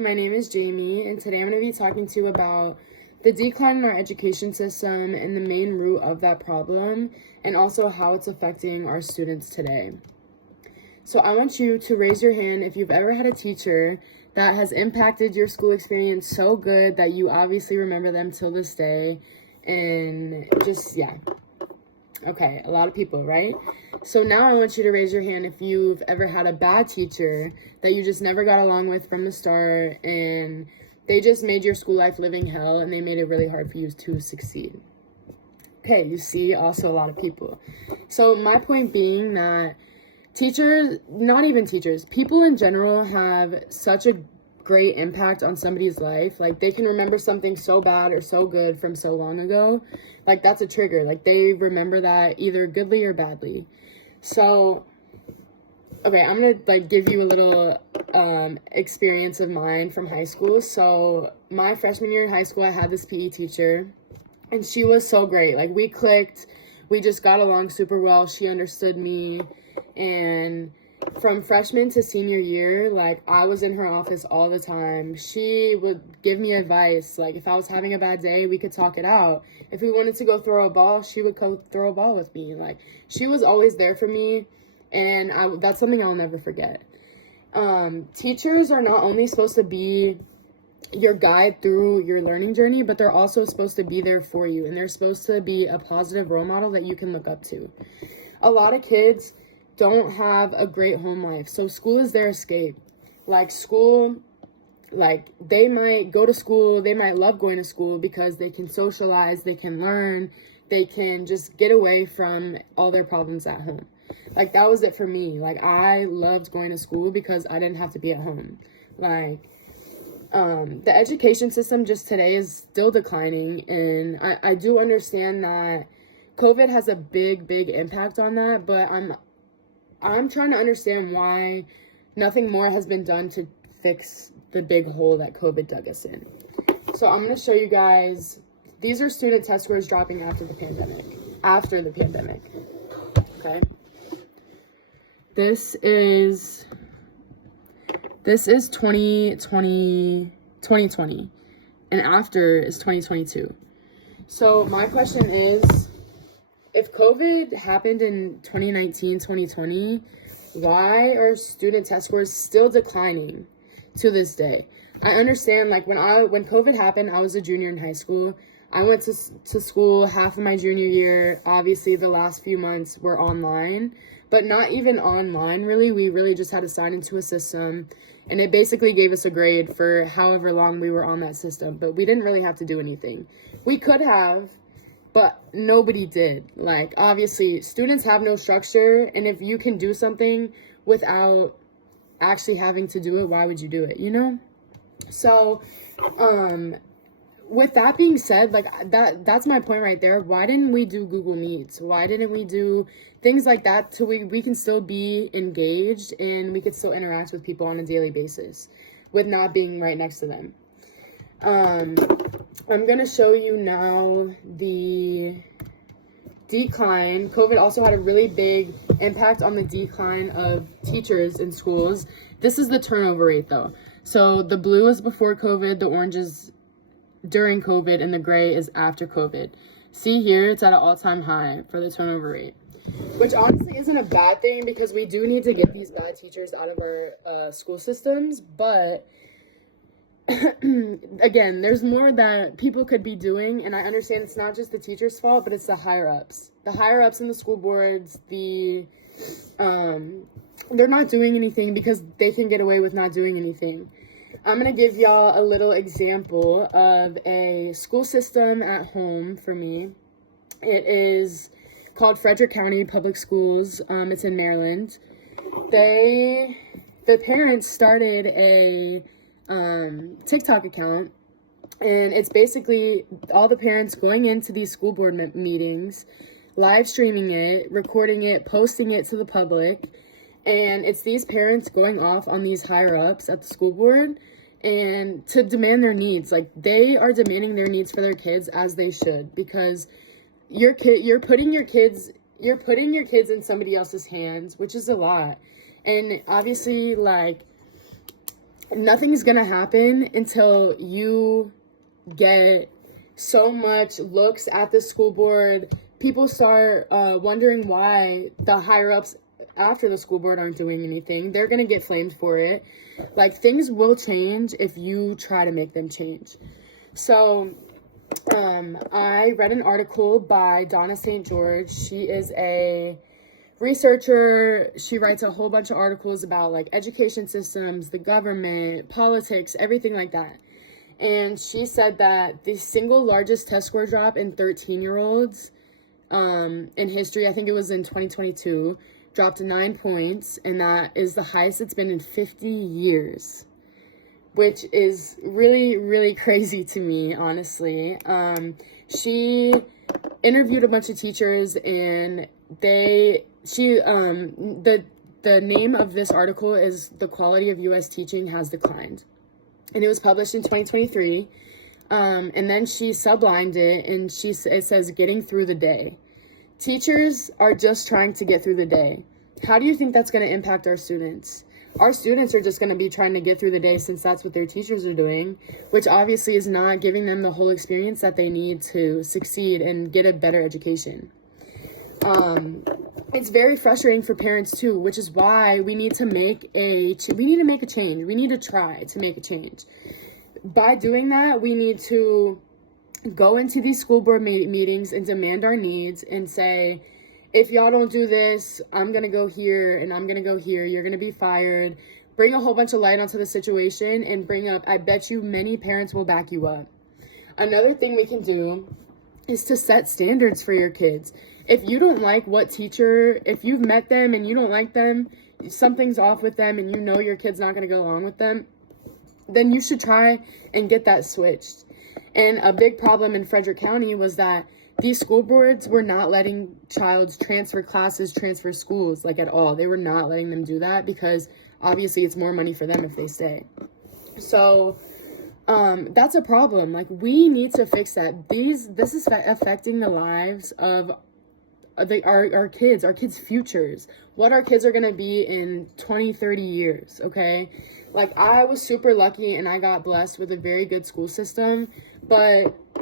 my name is Jamie, and today I'm going to be talking to you about the decline in our education system and the main root of that problem, and also how it's affecting our students today. So I want you to raise your hand if you've ever had a teacher that has impacted your school experience so good that you obviously remember them till this day, and just, yeah. Okay, a lot of people, right? So now I want you to raise your hand if you've ever had a bad teacher that you just never got along with from the start, and they just made your school life living hell, and they made it really hard for you to succeed. Okay, you see also a lot of people. So my point being that teachers, not even teachers, people in general have such a great impact on somebody's life. Like, they can remember something so bad or so good from so long ago. Like, that's a trigger. Like, they remember that either goodly or badly. So, okay, I'm gonna give you a little experience of mine from high school. So my freshman year in high school, I had this PE teacher, and she was so great. Like, we clicked, we just got along super well. She understood me, and from freshman to senior year, like, I was in her office all the time. She would give me advice. Like, if I was having a bad day, we could talk it out. If we wanted to go throw a ball, she would go throw a ball with me. Like, she was always there for me, and that's something I'll never forget. Teachers are not only supposed to be your guide through your learning journey, but they're also supposed to be there for you, and they're supposed to be a positive role model that you can look up to. A lot of kids don't have a great home life, so school is their escape. Like, school, like, they might go to school, they might love going to school because they can socialize, they can learn, they can just get away from all their problems at home. Like, that was it for me. Like, I loved going to school because I didn't have to be at home. Like, the education system just today is still declining, and I do understand that COVID has a big impact on that, but I'm trying to understand why nothing more has been done to fix the big hole that COVID dug us in. So I'm going to show you guys, these are student test scores dropping after the pandemic. Okay. This is 2020, and after is 2022. So my question is, if COVID happened in 2019, 2020, why are student test scores still declining to this day? I understand, like, when COVID happened, I was a junior in high school. I went to school half of my junior year. Obviously, the last few months were online, but not even online, really. We really just had to sign into a system, and it basically gave us a grade for however long we were on that system, but we didn't really have to do anything. We could have, but nobody did. Like, obviously, students have no structure, and if you can do something without actually having to do it, why would you do it, you know? So, with that being said, like, that's my point right there. Why didn't we do Google Meets? Why didn't we do things like that so we can still be engaged and we could still interact with people on a daily basis with not being right next to them? I'm going to show you now the decline. COVID also had a really big impact on the decline of teachers in schools. This is the turnover rate, though. So the blue is before COVID, the orange is during COVID, and the gray is after COVID. See here, it's at an all-time high for the turnover rate, which honestly isn't a bad thing because we do need to get these bad teachers out of our school systems, but again, there's more that people could be doing, and I understand it's not just the teacher's fault, but it's the higher-ups. The higher-ups in the school boards, they're not doing anything because they can get away with not doing anything. I'm going to give y'all a little example of a school system at home for me. It is called Frederick County Public Schools. It's in Maryland. The parents started a TikTok account, and it's basically all the parents going into these school board meetings, live streaming it, recording it, posting it to the public, and it's these parents going off on these higher ups at the school board and to demand their needs. Like, they are demanding their needs for their kids, as they should, because you're putting your kids in somebody else's hands, which is a lot. And obviously, like, nothing's gonna happen until you get so much looks at the school board. People start wondering why the higher ups after the school board aren't doing anything. They're gonna get flamed for it. Like, things will change if you try to make them change. So I read an article by Donna St. George. She is a researcher. She writes a whole bunch of articles about like education systems, the government, politics, everything like that. And she said that the single largest test score drop in 13-year-olds in history, I think it was in 2022, dropped 9 points, and that is the highest it's been in 50 years, which is really, really crazy to me, honestly. She interviewed a bunch of teachers, and the name of this article is "The Quality of U.S. Teaching Has Declined," and it was published in 2023. And then she sublined it, and it says, "Getting through the day." Teachers are just trying to get through the day. How do you think that's going to impact our students? Our students are just going to be trying to get through the day, since that's what their teachers are doing, which obviously is not giving them the whole experience that they need to succeed and get a better education. It's very frustrating for parents too, which is why we need to make a change. We need to try to make a change. By doing that, we need to go into these school board meetings and demand our needs and say, if y'all don't do this, I'm going to go here and I'm going to go here. You're going to be fired. Bring a whole bunch of light onto the situation and I bet you many parents will back you up. Another thing we can do is to set standards for your kids. If you don't like if you've met them and you don't like them, something's off with them, and you know your kid's not going to go along with them, then you should try and get that switched. And a big problem in Frederick County was that these school boards were not letting childs transfer classes, transfer schools, like, at all. They were not letting them do that because obviously it's more money for them if they stay. So that's a problem. Like, we need to fix that. This is affecting the lives of our kids' futures, what our kids are going to be in 20, 30 years, okay? Like, I was super lucky and I got blessed with a very good school system,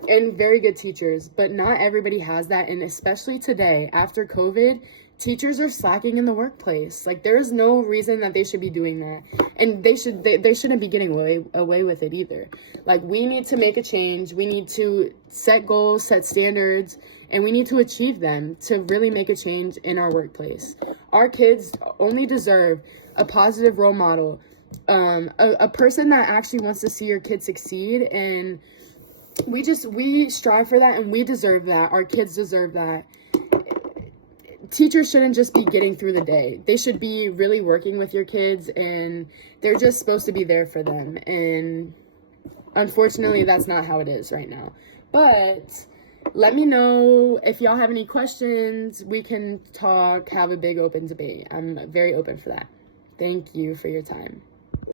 and very good teachers, but not everybody has that. And especially today, after COVID, teachers are slacking in the workplace. Like, there is no reason that they should be doing that. And they shouldn't be getting away with it either. Like, we need to make a change. We need to set goals, set standards, and we need to achieve them to really make a change in our workplace. Our kids only deserve a positive role model, a person that actually wants to see your kid succeed, and we strive for that, and we deserve that. Our kids deserve that. Teachers shouldn't just be getting through the day. They should be really working with your kids, and they're just supposed to be there for them. And unfortunately, that's not how it is right now. But let me know if y'all have any questions. We can talk, have a big open debate. I'm very open for that. Thank you for your time.